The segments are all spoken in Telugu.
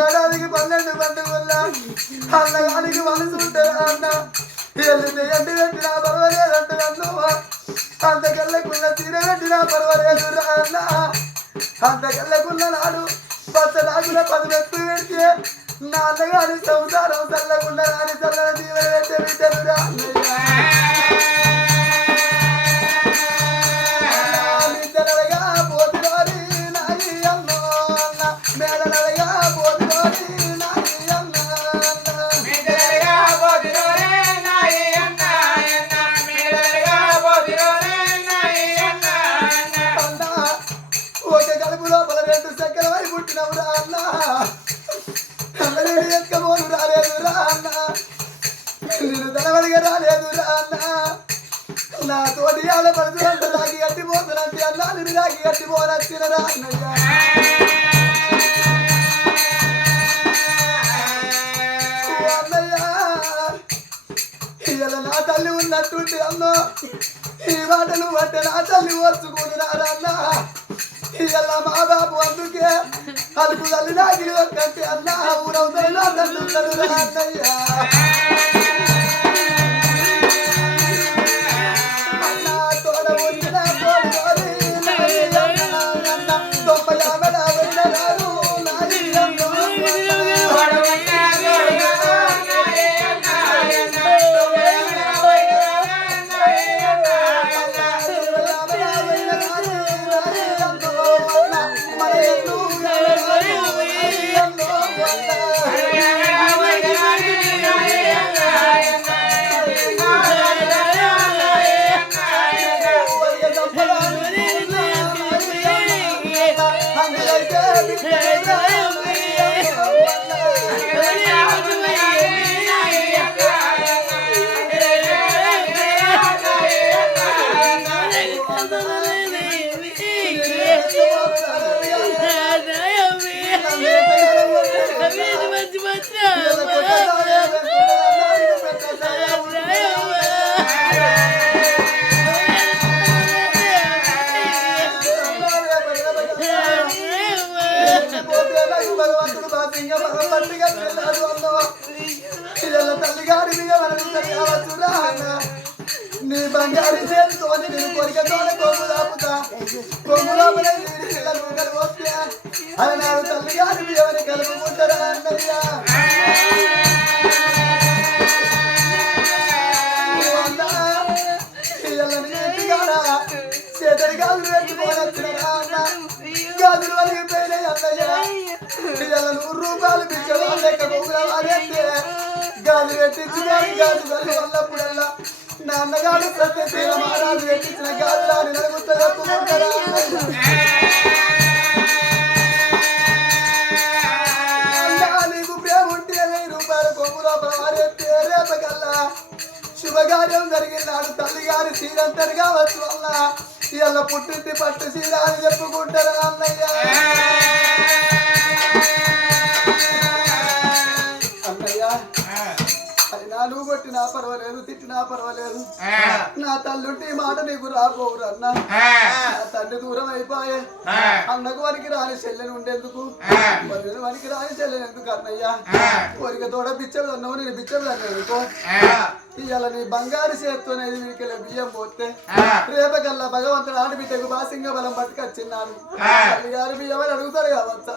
ఏడాదికి 12 పండుగల అన్నగానికి మనసు ఉంటారు అన్న ఎల్లుండి ఎండు పెట్టినా పర్వాలేదంటు నన్ను అంతకెళ్ళకున్న తీర పెట్టినా పర్వాలేదు అన్న అంతకెళ్ళకున్న నాడు పచ్చడాకుల 10 మెత్తు పెడితే నా అన్నగారి సంసారం చల్లకుండా నాని చల్లని దీవెన పెట్టే బిడ్డలు నా తోటి ఆడ పడుతున్నంత రాగి గట్టిపోతున్నంత అన్నా నేను రాగి గట్టిపోనచ్చినరా అన్నయ్య ఇలా నా తల్లి ఉన్నట్టుంటే అన్నో ఈ మాటలు అంటే నా తల్లి ఓర్చుకుంటున్నారా అన్న ఇలా మా బాబు అందుకే అలుపు తల్లి నాగిలి ఒక్కంటే అన్న ఊరవుతారు నా తల్లి అన్నయ్య Yeah. బంగారు చేతితోని నేను కొరికతోన కొమ్ము దాపుతా కొమ్ము లోపల నూనెలు పోస్తే అది నాకు తల్లి గారి బియ్యమని కలుపుకుంటారా అన్నయ్య చేతడి గాజులు పెట్టుకోనొచ్చినా అన్న గాజులు వలిగిపోయినాయి అన్నయ్య 100 రూపాయలు బిచ్చలు లెక్క బొమ్మల వాడేస్తే గాజు పెట్టించుకొని గాజు కలిసి వల్లప్పుడల్లా నాన్నగారు సత్యశీల మహారాజు పెట్టించిన గాజులాని నలుగుతా చెప్పుకుంటారా నీకు ప్రేమ ఉంటే 1000 రూపాయల కొమ్ము లోపల వాడేస్తే రేపకల్లా శుభకార్యం జరిగినాడు తల్లిగారి సీరంతరు కావచ్చు వల్ల ఇలా పుట్టింటి పట్టు సీర అని చెప్పుకుంటారా అన్నయ్య అన్నయ్య అది నువ్వు కొట్టినా పర్వాలేదు తిట్టినా పర్వాలేదు నా తల్లుంటి మాట నీకు రాబోరు అన్న నా తండ్రి దూరం అయిపోయే అన్నకు వనికి రాని చెల్లెని ఉండేందుకు వనికి రాని చెల్లెని ఎందుకు అన్నయ్య కోరిక తోడ బిచ్చలు అన్నావు నేను బిచ్చలు అన్నేందుకో ఇవాళ నీ బంగారు చేత్తోనే 5 వీకెళ్ళ బియ్యం పోతే రేపకల్లా భగవంతుడు ఆడబిడ్డకు బాసింగ బలం పట్టుకొచ్చిన్నాను తల్లిగారి బియ్యం అని అడుగుతారు కావచ్చు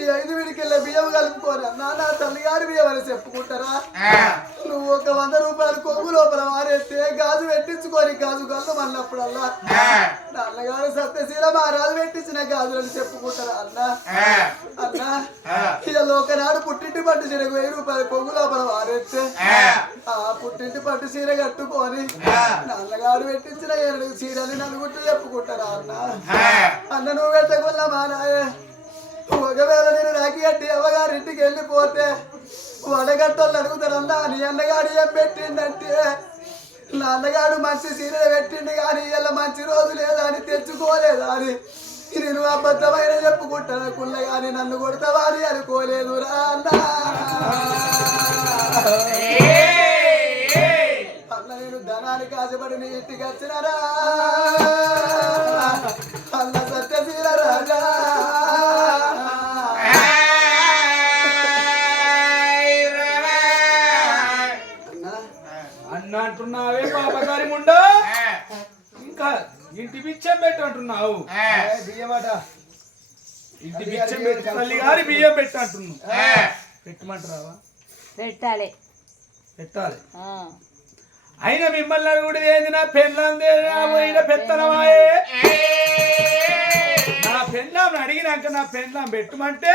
ఈ 5 వీడికెళ్ళ బియ్యం కలుపుకోరు అన్నా నా తల్లిగారి బియ్యం అని చెప్పుకుంటారా నువ్వు ఒక 100 రూపాయలు కొమ్ము లోపల వారేస్తే గాజు పెట్టించుకొని గాజు గల్లం అన్నప్పుడల్లా నాన్నగారు సత్యశీల మహారాజు పెట్టించిన గాజులని చెప్పుకుంటారా అన్న అన్న ఇక ఒకనాడు పుట్టింటి పట్టు చీరకు 1000 రూపాయలు కొమ్ము లోపల వారేస్తే ఆ పుట్టింటి పట్టు చీర కట్టుకొని నాన్నగారు పెట్టించిన 2 చీరని నలుగుట్టు చెప్పుకుంటారా అన్న అన్న నువ్వు పెట్టకుండా మానాయే ఒకవేళ నేను రాకి కట్టి అవ్వగారింటికి వెళ్ళిపోతే వడగట్టోళ్ళు అడుగుతారన్నా నీ అన్నగాడు ఏం పెట్టిండంటే నాన్నగాడు మంచి సీరియల్ పెట్టిండు కానీ ఇలా మంచి రోజు లేదా అని తెచ్చుకోలేదా అని నేను అబద్ధమైన చెప్పుకుంటాను కుళ్ళ కానీ నన్ను కొడతావా అని అనుకోలేదు రా అన్న నేను ధనానికి ఆశపడి నీ ఇంటికి వచ్చినారా అన్న సత్యశీల రాజా అంటున్నావే పాపగారి ముండా ఇంకా ఇంటి బిచ్చం పెట్టు అంటున్నావు బియ్యమాట ఇంటి బిచ్చం పెట్టు తల్లి గారి బియ్యం పెట్టు అంటున్నావు పెట్టమంటారా పెట్టాలి అయినా మిమ్మల్ని కూడా ఏంది నా పెళ్ళాం పెత్తనమాయే నా పెళ్ళాం అడిగినాక నా పెళ్ళాం పెట్టమంటే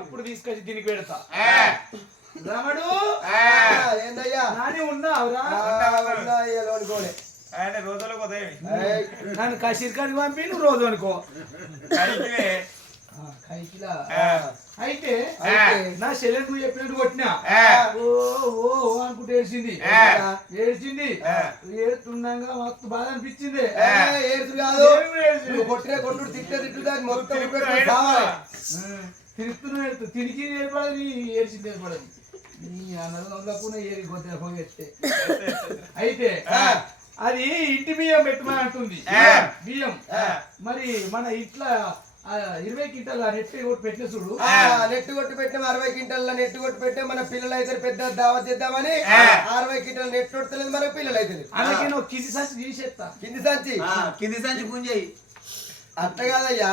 అప్పుడు తీసుకొచ్చి దీనికి పెడతా రామడు ఏందయ్యా నాని ఉన్నావురా నన్ను కసిరికాడికి పంపి నువ్వు రోజు అనుకో అయితే నా చెల్లెలు నువ్వు చెప్పినట్టు కొట్టినా ఓ అనుకుంటే ఏడ్చింది ఏడుతుండగా మస్తు బాధ అనిపించింది ఏడుచు కాదు కొట్టిన కొట్టుడు తిట్టు దాన్ని మొత్తం తిరుగుతూ తిరిగి ఏర్పడది ఏడ్చింది ఏర్పడది నీ అన్నదమ్ములకు ఏరి పోగెత్తే అయితే అది ఇంటి బియ్యం పెట్టమని అంటుంది బియ్యం మరి మన ఇట్లా 20 క్వింటాల నెట్ కొట్టి పెట్టిన చూడు నెట్ కొట్టి పెట్టాం 60 క్వింటాల నెట్ కొట్టి పెట్టాం మన పిల్లలు అయితే పెద్ద దావా చేద్దామని 60 క్వింటాల నెట్ కొట్టలేదు మన పిల్లలు అయితే అలాగే నువ్వు కింది సంచి తీసేస్తా కింది సంచి గుంజేయి అట్ట కాదయ్యా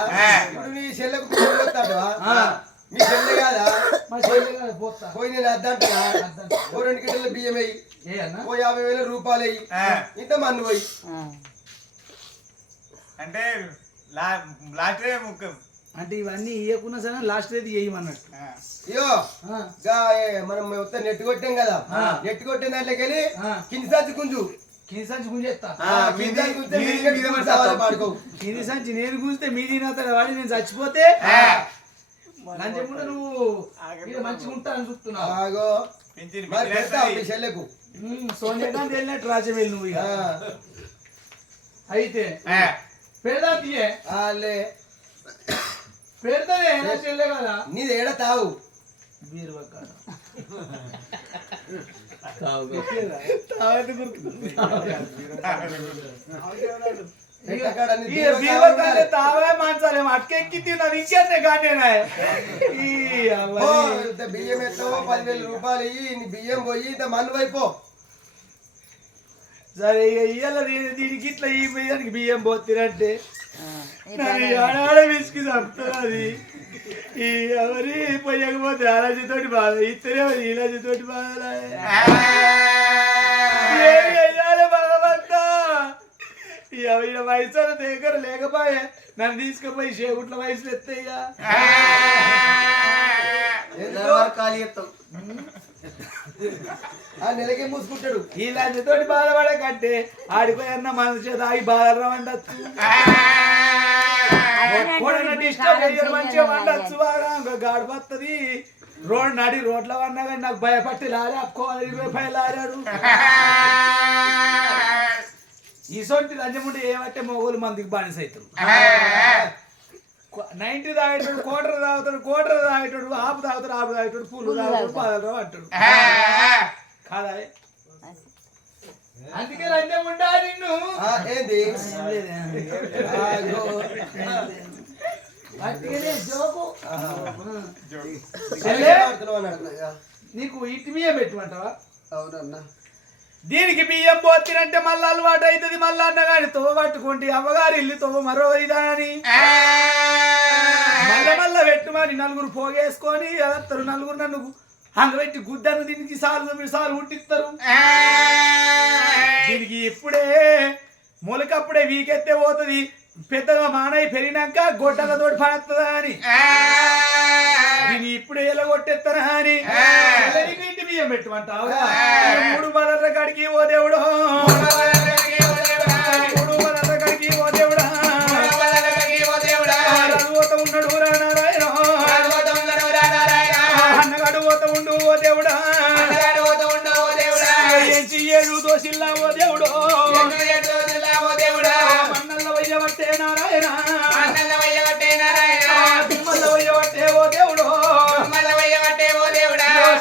ఇప్పుడు నీ చెల్లెకు పిల్లలు పోతాడు మీ చెల్లె కాదా మా చెల్లె కాదు పోతా పోయి నేను అద్దంటా ఓ 2 క్వింటాల బియ్యం వేయి ఓ 50,000 రూపాయలు వేయి ఇంత మన్ను పోయి అంటే అంటే ఇవన్నీ ఇవ్వకున్నా సరే లాస్ట్ అయితే వేయమన్నట్టు అయ్యో మనం మొత్తం నెట్ కొట్టాం కదా నెట్ కొట్టిన దాంట్లోకి వెళ్ళి కింది సంచి గుంజు కింది సంచి గుంజేస్తా కింది సంచి నేను గుంజితే మీది వాడి నేను చచ్చిపోతే లంచకుండా నువ్వు మంచిగా ఉంటా అని చూస్తున్నావు చెల్లెకు సోనియా గాంధీ వెళ్ళినట్టు రాజమేలు నువ్వు ఇక అయితే పెడదా తీయే పెడతానే చెల్లె కదా నీది ఏడ తావు బీరువా కాడ తావే మాంచాలే అట్కెక్కి తిన్నాను ఇంకేనే కానీ బియ్యం ఎత్తావో 10,000 రూపాయలు ఇయ్యి బియ్యం పోయి ఇంత మన్ను వైపో సరే ఇక ఇయ్యాల దీనికి ఇట్లా ఈ బియ్యానికి బియ్యం పోతిరంటే నన్ను ఆడాడ విసికి చంపుతుంది ఈ ఎవరి పోయకపోతే ఆలోచనతోటి బాధ ఇద్దరే ఈలోచనతోటి బాధ ఏమి వెయ్యాలి భగవంతా ఈయన వయసు దగ్గర లేకపోయే నన్ను తీసుకుపోయి షేగుట్ల వయసులో ఎత్తయ్యా ఖాళీ చెప్తావు ఆ నెలకే మూసుకుంటాడు ఈలాంటితోటి బాధపడే కంటే ఆడిపోయన్న మనసు చేత ఆగి బాధలు వండొచ్చు డిస్టర్బ్ అయ్యారు మంచిగా వండొచ్చు బాగా గాడి పడుతుంది రోడ్ల వన్నా కానీ నాకు భయపట్టి లారీ అప్పుకోవాలి 20 రూపాయలు లారాడు ఈసొంటి లంచముండి ఏమంటే మొగోలు మందికి బానిస అవుతారు 90 తాగేటాడు కోటర్ తాగేటాడు ఆపు తాగేటాడు పూలు తాగుతాడు పాదలు అంటాడు కాదా అందుకే లంచం ఉండా నిన్ను ఏంది జోకు నీకు ఇటు బియ్యం పెట్టమంటావా అవునన్నా దీనికి బియ్యం పోతినంటే మళ్ళీ అలవాటు అవుతుంది మళ్ళీ అన్నగాని తవ్వ పట్టుకుంటే అమ్మగారి ఇల్లు తవ్వ మరో ఇదాని మళ్ళా పెట్టుమని నలుగురు పోగేసుకొని వెళ్తారు నలుగురు నన్ను అంగబెట్టి గుద్దను దీనికి సార్లు ఉట్టిస్తారు దీనికి ఇప్పుడే మొలకప్పుడే వీకెత్తే పోతుంది పెద్దగా మానయ్య పెరిగినాక గొడ్డలతోటి పడుతుందా అని దీన్ని ఇప్పుడే ఎలా కొట్టేస్తారా అని ఇంటి బియ్యం పెట్టమంటావు 3 బదర్ల కాడికి ఓ దేవుడు 3 బదర్ల కాడికి ఓ దేవుడా రఘువత ఉన్నాడు నారాయణ అన్నగాడు పోత ఉండు ఓ దేవుడా ఏడు దోషిల్లా ఓ దేవుడు మన్నల్ల వయ్యబట్టే నారాయణ తిమ్మల్ల వయ్యబట్టే ఓ దేవుడు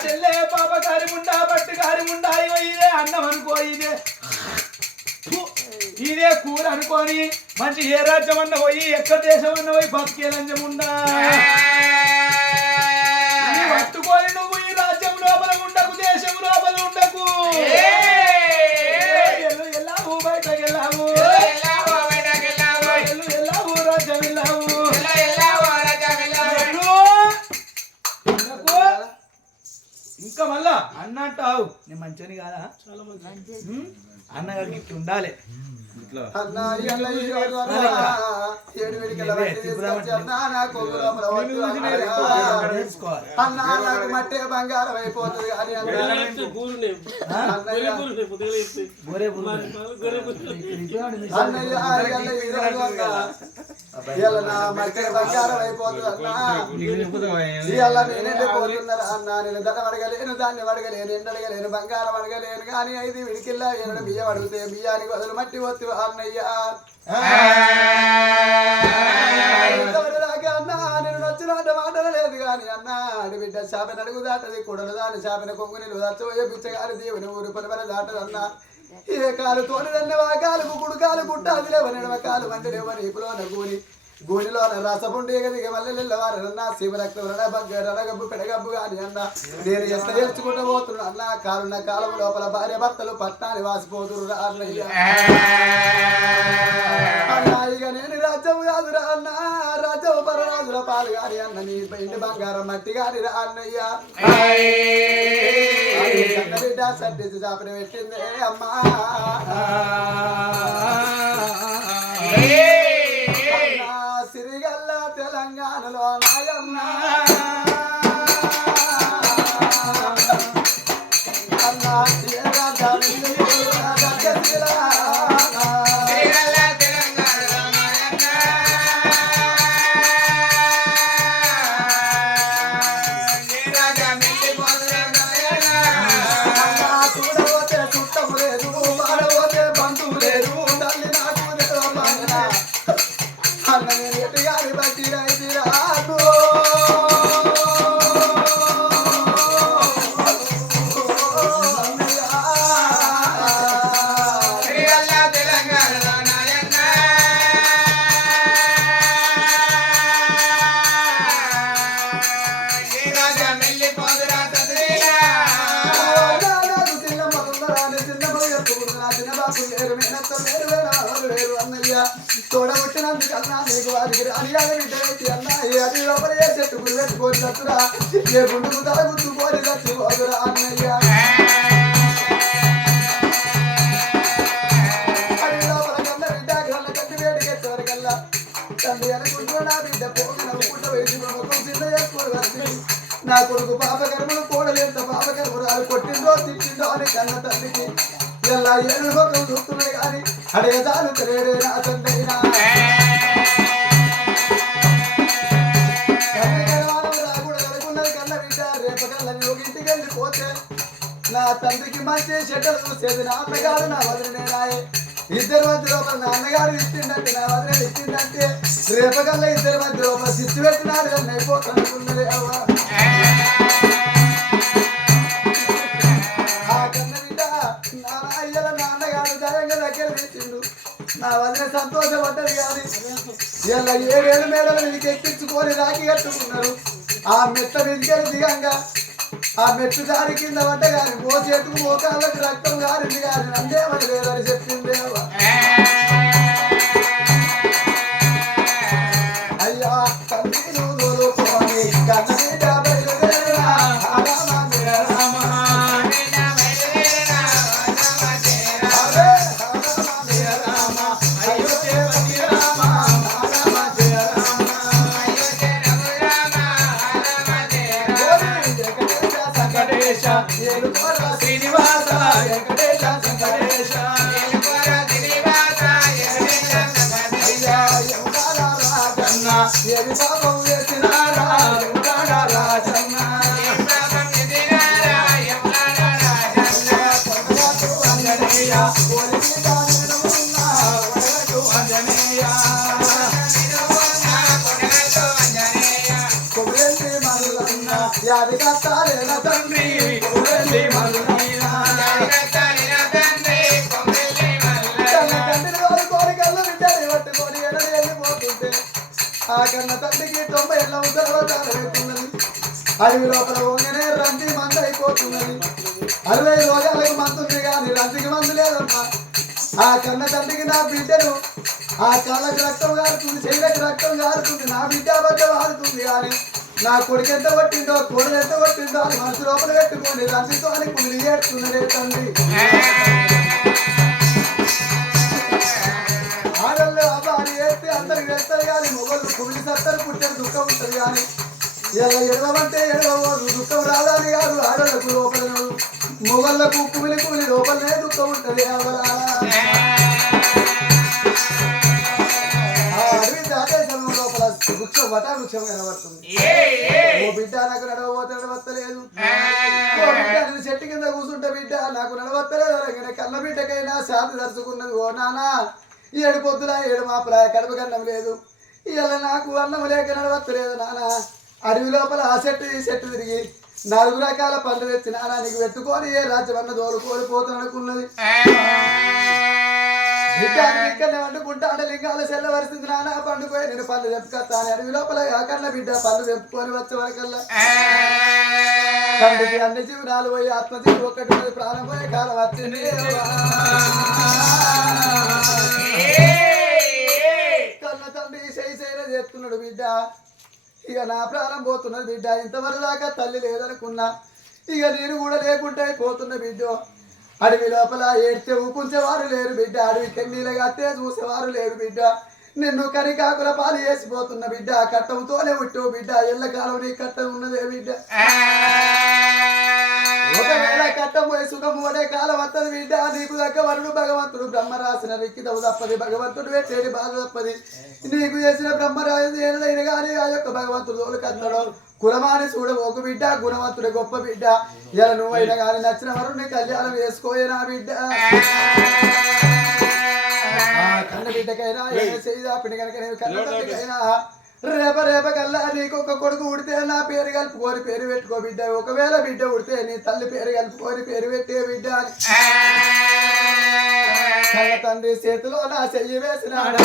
చెల్లె పాప కారి ముండా బట్టు కారి ముండా ఇదే అన్నం అనుకో ఇదే కూర అనుకోని మంచి ఏ రాజ్యం అన్న పోయి ఎక్కడ దేశం అన్న పోయి బతికే లంజం ఉండా పట్టుకొని నువ్వు ఈ రాజ్యం లోపల ఉండకు దేశం లోపల ఉండకు వెళ్ళావు బయటకు వెళ్ళావు వెళ్ళావు రాజ్యం వెళ్ళావు ఇంకా మళ్ళా అన్న అంటావు నేను మంచిని కాదా అన్నగారికి ఇట్లా ఉండాలి మట్టే బంగారం అయిపోతుంది నా మట్టే బంగారం అయిపోతుంది అన్న నేనే పోతున్నారు అన్న నేను ధనం అడగలేను దాన్ని అడగలేను ఎండ అడగలేను బంగారం అడగలేను కానీ అయితే విడికిల్లా ఏడు బియ్యం అడిగితే బియ్యానికి బదులు మట్టి పోతు అన్నయ్య నేను నచ్చినట్టు మాటలేదు కానీ అన్న అడి బిడ్డ చేపని అడుగు దాటది కుడలు దాని చేపన కొంగు నీళ్ళు దచ్చబోయే పిచ్చగాలి దేవుని ఊరు పని దాటదు అన్న ఏ కాలు తోడుదన్న ఆ కాలు కుడుకాలు గుట్టాది లేవని కాలు మంది లేవని ఇప్పులోన గూనిలో రసపుండి దిగ మల్లెల్లవారన్న శివరక్తం రణగబ్బు పెడగబ్బు కాని అన్న నేను ఎంత నేర్చుకుంటూ పోతున్నా అన్న కాలున్న కాలం లోపల భార్య భర్తలు పట్టాన్ని వాసిపోతురు అన్నయ్య ఇక నేను రాజ్యం కాదురా అన్న రాజ్యం పరరాజుల పాలు కాని అన్న నీ ఇంటి బంగారం మట్టి కాని రా అన్నయ్య బిడ్డ సడ్డిసి చాపని పెట్టిందే అమ్మా సిరిగల్ల తెలంగాణలో నాయన్న చూడబోతే చుట్టం లేదు వాడబోతే బంధువు లేదు తల్లి నాకు కొడుకులు లేరు మేనత్తం లేరు వేరు లేరు అన్నయ్య తోడబుట్టినందుకన్నా నీకు వారికి రానియాల బిడ్డ పెట్టి అన్నయ్య అది లోపల ఏ చెట్టు గురి పెట్టుకొని తట్టురా ఏ గుండుకు తల గుర్తుకొని చచ్చిపోదురా అన్నయ్య అది లోపల కన్నా బిడ్డ కళ్ళ కట్టి వేడికెచ్చవరకల్లా తండ్రి అనుకుంటూ నా బిడ్డ పోగి నవ్వుకుంట వేసి ముఖం చిన్న చేసుకొని వచ్చి నా కొడుకు పాపకర్మలు కూడలేంత పాపకర్మలు అది కొట్టిందో తిట్టిందో అని కన్న తండ్రికి ఎలా ఏడు ముఖం చూస్తున్నాయి కానీ అడేదాలు తెలియడే నా తండ్రైనా రాకూడదనుకున్నది కన్న బిడ్డ రేపకల్లా నువ్వు ఇంటికి వెళ్ళిపోతే నా తండ్రికి మంచి చెడ్డలు చూసేది నా అన్నగారు నా వదిలినే రాయే ఇద్దరి మధ్య లోపల నా అన్నగారు ఇచ్చిందంటే నా వదిలేడు ఇచ్చిందంటే రేపకల్లా ఇద్దరి మధ్య లోపల సిచ్చు పెట్టినాడు అని అయిపోతున్నది అవ్వ ఆ కన్న బిడ్డ నా అయ్యల నా అన్నగారు దయంగా దగ్గర పెట్టిండు నా వదిన సంతోషపడ్డది కానీ ఇలా 7 మేడలు నీకు ఎక్కించుకొని రాకి కట్టుకున్నారు ఆ మెట్ట వెంకెలు దిగంగా ఆ మెట్టు దారి కింద పడ్డ కానీ మోసేతుకు మోకాళ్ళకు రక్తం గారింది కానీ నందేమని లేదని చెప్పింది అయ్యా తండ్రి నువ్వు పోని కన్నబిడ్డ బయలుదేరా శ్రీనివాస వెంకటేశ సంకటేశ ఏమి పాపం వేసినారా రాజన్న యాది కట్టాలేన తండ్రి తండ్రి కోరికల్లో బిడ్డని పట్టుకొని ఎడలు వెళ్ళిపోతుంటే ఆ కన్న తండ్రికి 90 ఏళ్ళ ఉద్యోగాలు అవుతున్నది అడవి లోపల ఓంగనే రంది మందు అయిపోతున్నది 60 రోగాలకు మందుంది కానీ రందికి మందు లేదమ్మా ఆ కన్న తండ్రికి నా బిడ్డను ఆ కాళ్ళకి రక్తం కారుతుంది చెయ్యకి రక్తం కారుతుంది నా బిడ్డ అబద్ధం ఆడుతుంది కానీ నా కొడుకు ఎంత పట్టిందో కోడలు ఎంత పట్టిందో అని మనసు లోపల పెట్టుకొని రందితో అని కుమిలి ఏడుతున్నదే తండ్రి ఆడళ్ళు అబ్బాయి వేస్తే అందరికి వేస్తారు కానీ మొగళ్ళు కుమిలి సత్తరు పుట్టిన దుఃఖం ఉంటుంది కానీ ఇలా ఎడవమంటే ఎడవదు దుఃఖం రాదని కాదు ఆడళ్ళకు లోపల మొగళ్ళకు కుమిలి కుమిలి లోపలనే దుఃఖం ఉంటుంది అడవి దాటే సమయం లోపల వృక్షం వటా వృక్షం కనబడుతుంది ఓ బిడ్డ నాకు నడవబోతే నడవత్తలేదు ఓ బిడ్డ నేను చెట్టు కింద కూర్చుంటే బిడ్డ నాకు నడవత్తలేదు అనగానే కన్న బిడ్డకైనా శాంతి దర్చుకున్నది ఓ నానా 7 పొద్దుల 7 మాపల కడుపు కన్నం లేదు ఇలా నాకు అన్నం లేక నడవత్తలేదు నానా అడవి లోపల ఆ చెట్టు ఈ చెట్టు తిరిగి 4 రకాల పండ్లు తెచ్చి నానా నీకు పెట్టుకొని ఏ రాజ్యమన్న దోలుకొని పోతున్నది బిడ్డ ఇక్కడనే వండుకుంటా అంటే లింగాల సెల్ల వరిసింది నానా పండుకోయి నేను పళ్ళు తెంపుకొస్తాను అడవి లోపల కన్న బిడ్డ పళ్ళు తెంపుకొని వచ్చే వరకల్లా తండ్రికి అన్ని జీవనాలు పోయి ఆత్మజీవి ఒక్కటి ప్రాణం పోయే కాలం వచ్చింది కన్న తండ్రి శైశైన చేస్తున్నాడు బిడ్డ ఇక నా ప్రాణం పోతున్నది బిడ్డ ఇంతవరకు దాకా తల్లి లేదనుకున్నా ఇక నేను కూడా లేకుండా పోతున్న బిడ్డ అడవి లోపల ఏడ్తే ఊపుంచేవారు లేరు బిడ్డ అడవి కెన్నీలుగా అత్తే చూసేవారు లేరు బిడ్డ నిన్ను కరికాకుల పాలు వేసిపోతున్న బిడ్డ కట్టంతోనే ఉట్టావు బిడ్డ ఎల్లకాలం నీ కట్టం ఉన్నదే బిడ్డ ఒకవేళ కట్టం పోయి సుఖం పడే కాలం వస్తుంది బిడ్డ నీకు దగ్గర వరుడు భగవంతుడు బ్రహ్మ రాసిన విక్కిదవు తప్పది భగవంతుడు పెట్టేది బాధ తప్పది నీకు చేసిన బ్రహ్మరాజు ఏదైనా కానీ ఆ యొక్క భగవంతుడు తోలుకత్తడు కులమాని చూడబోకు బిడ్డ గుణవంతుడు గొప్ప బిడ్డ ఇలా నువ్వైనా కానీ నచ్చిన వరుణ్ణి కళ్యాణం వేసుకోయేనా బిడ్డ కన్న బిడ్డకైనా చేయిదా పిండి కనుక నేను కన్న తండ్రికైనా రేప కల్లా నీకు ఒక కొడుకు ఉడితే నా పేరు కలుపుకొని పేరు పెట్టుకో బిడ్డ ఒకవేళ బిడ్డ ఉడితే నీ తల్లి పేరు కలుపుకొని పేరు పెట్టే బిడ్డ కన్న తండ్రి చేతిలో నా చెయ్యి వేసినాడా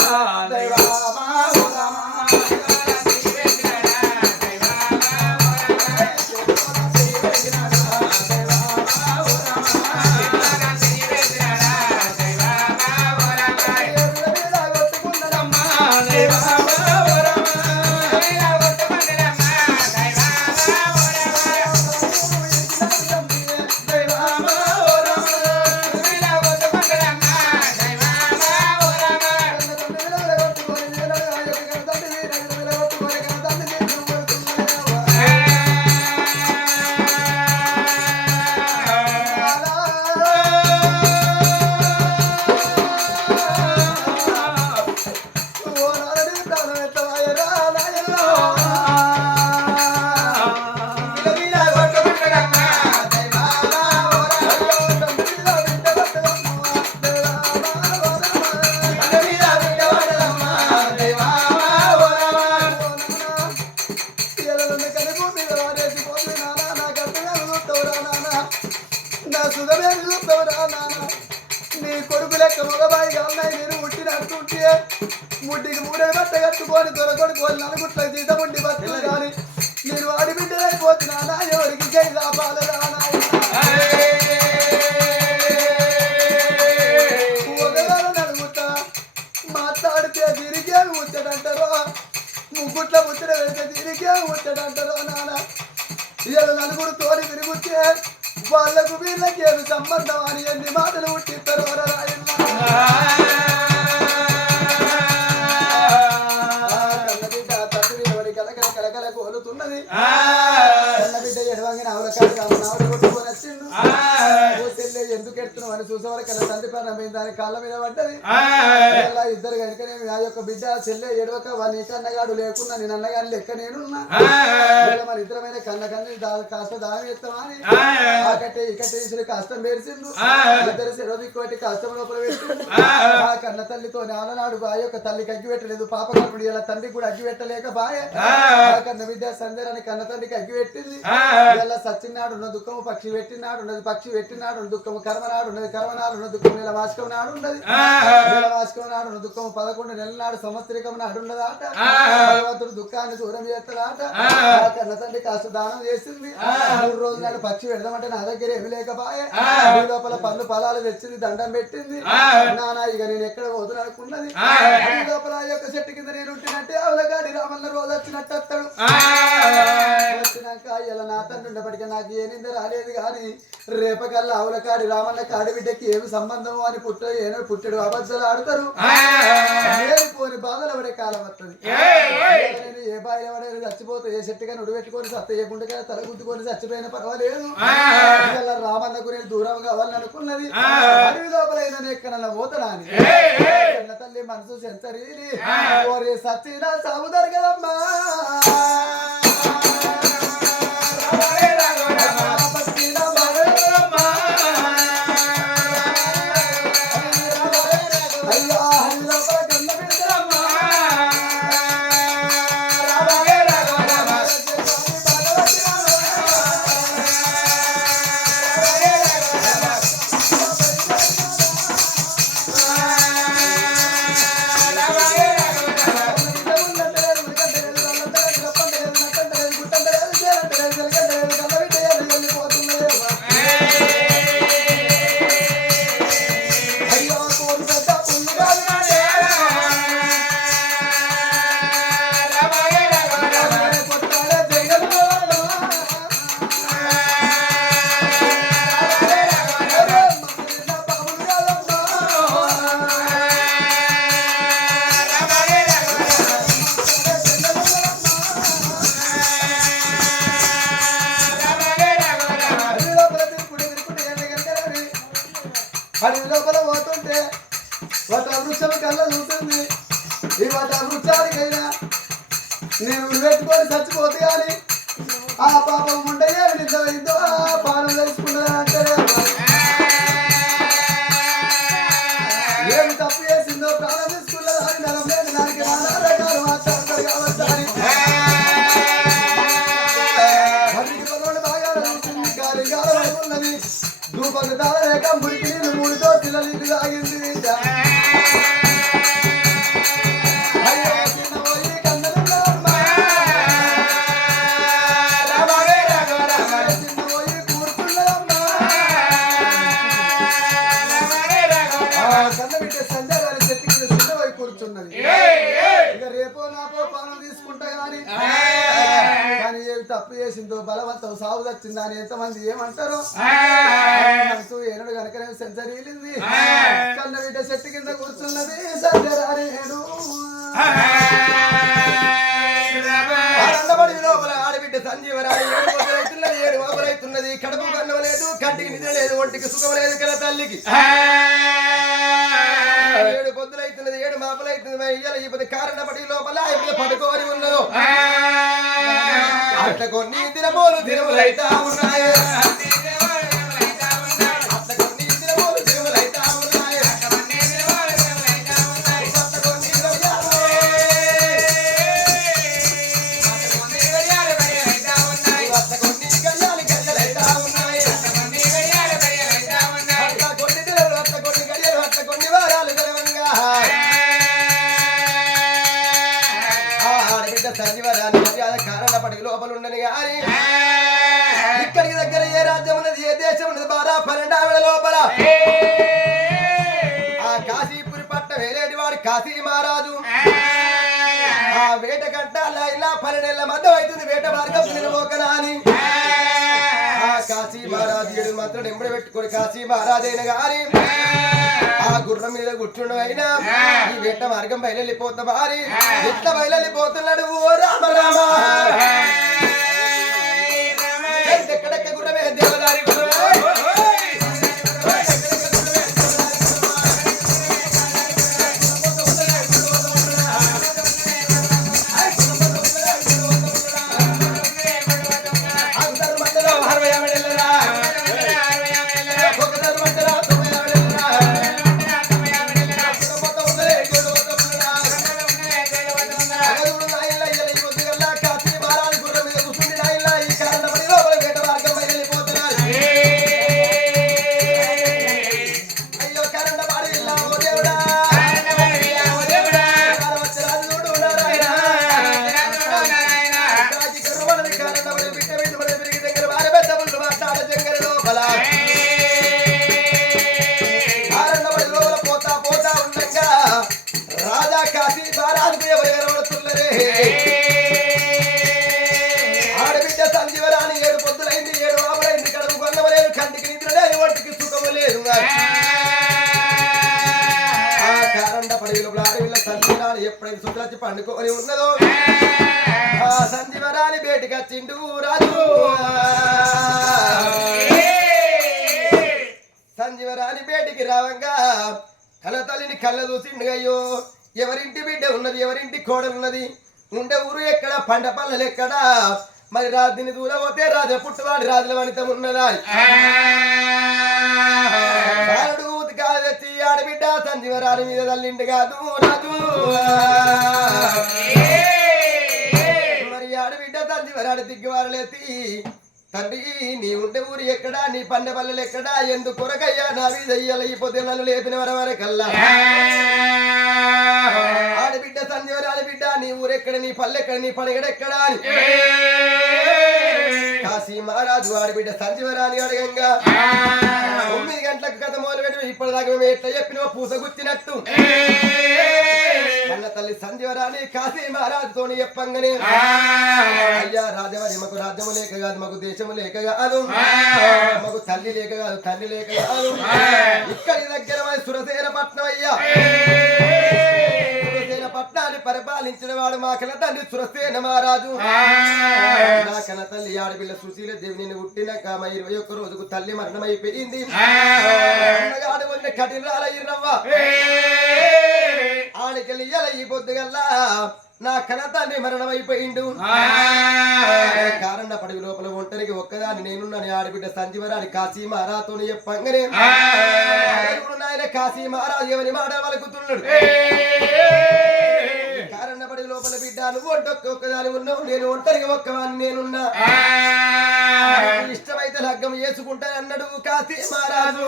సుఖమేమి చూస్తావు రా నాన్న నీ కొడుకు లెక్క మగబాయి అన్నయ్య నేను ముట్టినట్టుంటే ముట్టికి మూడేళ్ళు బట్ట కట్టుకొని దొరకొడుకోని నలుగుట్ల జీతం ఉండి బతులు కానీ నేను వాడి బిడ్డలైపోతున్నా నా ఎవరికి జై లాభాల ఒకవేళ నలుగుతా మాట్లాడితే తిరిగే ముచ్చడంటారో ముగ్గుట్ల ముచ్చట వెళ్తే తిరిగే ముచ్చడంటారో నాన్న ఇలా నలుగురు తోడి తిరుగుతే వాళ్ళకు వీళ్ళకి ఏమి సంబంధం అని ఎన్ని మాటలు ఉట్టిస్తారు కన్నబిడ్డ తండ్రి ఎవరి కలకల కలకల కోలుతున్నది కన్నబిడ్డ ఎడవంగిన ఆవిడ కొట్టుకొని వచ్చిండు తెల్లే ఎందుకు ఎడుతున్నావు అని చూసేవారు కన్నా తండ్రి పైన పోయింది దాని కాళ్ళ మీద పడ్డది అలా ఇద్దరు కనుక నేను ఆ యొక్క బిడ్డ చెల్లె ఎడవక నీకు అన్నగాడు లేకున్నా నేను అన్నగాని లెక్క నేనున్నా మన ఇద్దరమైన కన్న కన్ని కాస్త దాని ఎత్తామని ఆ కట్టే ఈ కట్టే ఇసుడు కష్టం పేర్చిండు ఇద్దరు సెలవు కోటి కష్టం లోపల పెట్టిండు ఆ కన్న తల్లితో నాన్ననాడు ఆ యొక్క తల్లికి అగ్గి పెట్టలేదు పాప కనుడు ఇలా తండ్రికి కూడా అగ్గి పెట్టలేక బాయే కన్న బిడ్డ సందేరాన్ని కన్న తండ్రికి అగ్గి పెట్టింది ఇలా సచ్చినాడు ఉన్న దుఃఖము పక్షి పెట్టినాడు ఉన్నది పక్షి పెట్టినాడు దుఃఖము కర్మనాడు ఉన్నది కర్మనాడు ఉన్న దుఃఖం నెల వాచకం నాడు ఉన్నది నెల వాచకం నాడు ఉన్న దుఃఖము 11 నెలల నాడు సంవత్సరికం నాడు ఉన్నదాట భగవంతుడు దుఃఖాన్ని దూరం చేస్తాడాట కన్న తండ్రి కాస్త దానం చేసింది 3 రోజుల నాడు పక్షి పెడదామంటే నా దగ్గర ఏమి లేకపోయే లోపల పన్ను పొలాలు తెచ్చింది దండం పెట్టింది నానా ఇక నేను ఎక్కడ పోతున్నా అనుకున్నది లోపల ఆ యొక్క చెట్టు కింద నేను ఉంటున్నట్టే అవలగాడి రామన్న రోజు వచ్చినట్టు వస్తాడు వచ్చినాక ఇలా నా తండ్రి ఉండేప్పటికీ నాకు ఏ నింద రాలేదు కానీ రేపకల్లా ఆవులకాడి రామన్న కాడి బిడ్డకి ఏమి సంబంధము అని పుట్టడు అబద్ధాలు ఆడతారు పోని బాధలు పడే కాలం వస్తుంది నేను ఏ బాయిల పడే చచ్చిపోతే ఏ చెట్టుగా నుడిపెట్టుకొని సత్త ఏ గుండెగా తల గుద్దుకొని చచ్చిపోయిన పర్వాలేదు ఇలా రామన్నకు నేను దూరం కావాలని అనుకున్నది అడవి లోపలైన ఎక్కడన్నా పోతానా అని కన్న తల్లి మనసు సెంచరీ ఓరే సచ్చిన సాగుతారు కదమ్మా అడవి లోపల పోతుంటే వట వృక్షం కళ్ళ చూస్తుంది ఈ వట వృక్షానికైనా నేను పెట్టుకొని చచ్చిపోతే కానీ ఆ పాపం ఉండయే నిద్రయిందో పానం తెలుసుకున్నదని అంటారే ఏమి తప్పు చేసిందో ప్రాణం తీసుకున్నదో అని నరం లేని దానికి నానా రకాలు మాట్లాడతారు కావచ్చు అని మట్టికి 11 భాగాలు చూసింది గాలి గాలి ఉన్నది ధూపకు తాళలేక మురికి నీళ్ళు 3 తోటిల నీళ్ళు తాగింది అయ్యో చిన్నపోయి కన్నెలమ్మా చిన్నపోయి కూర్చున్నదమ్మా కన్న బిడ్డ సంజయ్ గారి చెట్టు కింద చిన్నపోయి కూర్చున్నది ఇక రేపో నాపో పానం తీసుకుంటా కానీ ఏమి తప్పు చేసిందో బలవంతం సాగు వచ్చిందా అని ఎంతమంది ఏమంటారో మనసు ఏనుడు కనుక సెంచరీలింది కన్న బిడ్డ చెట్టు కింద కూర్చున్నది సంజరారేడు లోపల ఆడబిడ్డ సంజీవరాడు 7 పొద్దులైతున్నది 7 వాపులైతున్నది కడుపు కన్నం లేదు కంటికి నిద్ర లేదు ఒంటికి సుఖం లేదు కదా తల్లికి 7 పొద్దులైతున్నది 7 మాపులైతున్నది ఇయ్యాల ఇప్పుడు కారణపడి లోపల పడుకోని ఉన్నదో అట్ట కొన్ని దినములైతా ఉన్నాయి పడి లోపల ఉండని గాని ఇక్కడికి దగ్గర ఏ రాజ్యం ఉన్నది ఏ దేశం ఉన్నది బారా 12 ఆవిడ లోపల ఆ కాశీపురి పట్ట వేరేటి వాడు కాశీ మహారాజు ఆ వేట గంట ఇలా 12 మధ్య అవుతుంది వేట మార్గం నిలబోకనా అని ఆ కాశీ మహారాజు 7 మాత్రం ఎంబడి పెట్టుకొని కాశీ మహారాజైన గాని ఆ గుర్రం మీద కూర్చుండైనా ఈ వేట మార్గం బయలుపోతా మారి ఎట్లా బయలుపోతున్నాడు ఓ రామ రామ ఎక్కడెక్క గుర్రమే దేవదారి గుర్రమే ఆడబిడ్డ సంజీవరాని 7 పొద్దులైంది 7 ఆవులైంది కడుపు కొన్నవలేదు కంటికి నిద్ర లేదు ఒంటికి సుఖము లేదు ఆ కారండ పడిలో ఆడవిల్ల సంజీవరాని ఎప్పుడైతే సుఖలచ్చి పండుకొని ఉన్నదో ఆ సంజీవరాని బయటికి వచ్చిండు రాజు సంజీవరాని బయటికి రావంగా కళ్ళ తల్లిని కళ్ళ చూసిండు అయ్యో ఎవరింటి బిడ్డ ఉన్నది ఎవరింటి కోడలు ఉన్నది ఉండే ఊరు ఎక్కడ పంట పల్లెలు ఎక్కడ మరి రాజుని దూరం పోతే రాజు పుట్టువాడి రాజుల వనితం ఉన్నదా బాలుడు ఊతికాలు తెచ్చి ఆడబిడ్డ సంజీవరాని మీద తల్లిండి కాదు రాజు మరి ఆడబిడ్డ సంజీవరాని దిగ్గువారలేసి తండ్రి నీ ఉండే ఊరు ఎక్కడా నీ పండె పల్లెలు ఎక్కడా ఎందుకు కొరకయ్యా నా మీద ఈ పొద్దులను లేపిన వరకల్లా ఆడబిడ్డ సంజీవరాని బిడ్డ నీ ఊరెక్కడ నీ పల్లెక్కడ నీ పడగడెక్కడా అని కాశీ మహారాజు ఆడబిడ్డ సంజీవరాని అడగంగా 9 గంటలకు కథ మొదలు పెట్టి ఇప్పటిదాకా మేము ఎట్లా చెప్పినో పూస గుచ్చినట్టు కన్న తల్లి సంజీవరాని కాశీ మహారాజుతో చెప్పంగానే అయ్యా రాజవారి మాకు రాజ్యము లేక కాదు మాకు దేశము లేక కాదు మాకు తల్లి లేక కాదు తల్లి లేక కాదు ఇక్కడి దగ్గర సురసేన పట్నం అయ్యా పట్నాన్ని పరిపాలించిన వాడు మా కన్న తండ్రి సురసేన మహారాజు నా కన్న తల్లి ఆడపిల్ల సుశీల దేవి నేను పుట్టినాక 21 రోజుకు తల్లి మరణం అయిపోయింది కఠినాల ఇర్రవ్వ ఆడికెళ్ళి ఈ పొద్దుగల్లా నా కన్న తండ్రి మరణం అయిపోయిండు కారణ పడవి లోపల ఒంటరికి ఒక్కదాన్ని నేనున్నాను ఆడబిడ్డ సంజీవరాని కాశీ మహారాజుతో చెప్పంగానే నాయన కాశీ మహారాజు ఎవరి మాట వలుకుతున్నాడు కారణ పడవి లోపల బిడ్డ నువ్వు ఒక్కదాని ఉన్నావు నేను ఒంటరికి ఒక్కవాన్ని నేనున్నా ఇష్టమైతే లగ్గం చేసుకుంటానన్నాడు కాశీ మహారాజు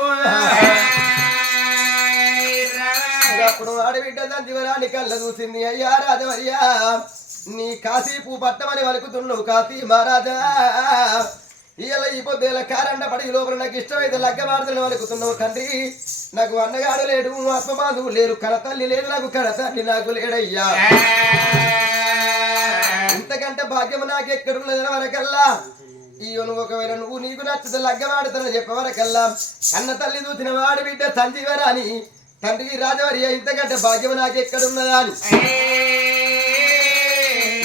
అప్పుడు ఆడబిడ్డ సంజీవరాని కళ్ళ చూసింది అయ్యా రాజవర్యా నీ కాశీపూ పట్టమని వలుకుతున్నావు కాశీ మహారాజా ఇలా ఈ పొద్దుల కారండ పడి లోపల నాకు ఇష్టమైతే లగ్గమాడుతున్న వలుకుతున్నావు తండ్రి నాకు అన్నగాడు లేడు ఆత్మబాంధువు లేరు కడతల్లి లేదు నాకు కడతల్లి నాకు లేడయ్యా ఇంతకంటే భాగ్యము నాకు ఎక్కడున్నదని వరకల్లా నువ్వు ఒకవేళ నువ్వు నీకు నచ్చితే లగ్గమాడుతున్నా చెప్పవరకల్లా కన్న తల్లి చూసిన వాడి బిడ్డ సంజీవరాని తండ్రి రాజవర్య ఇంతకంటే భాగ్యం నాకు ఎక్కడున్నదా అని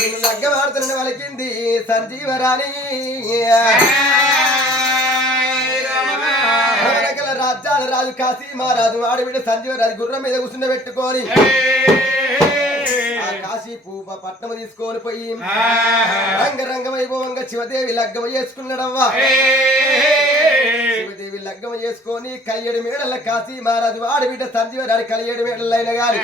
నేను లగ్గమాడుతున్న వాళ్ళకింది సంజీవరాని రాజ్యాల రాజు కాశీ మహారాజు ఆడబిడ్డ సంజీవరాజు గుర్రం మీద కూర్చుండ పెట్టుకొని కాశీ పట్నము తీసుకొని పోయి రంగరంగ వైభవంగా శివదేవి లగ్గమ చేసుకున్నాడవ్వా శివదేవి లగ్గమ చేసుకొని 7 మేడల కాశీ మహారాజు ఆడబిడ్డ సంజీవరాని 7 మేడలైన గాని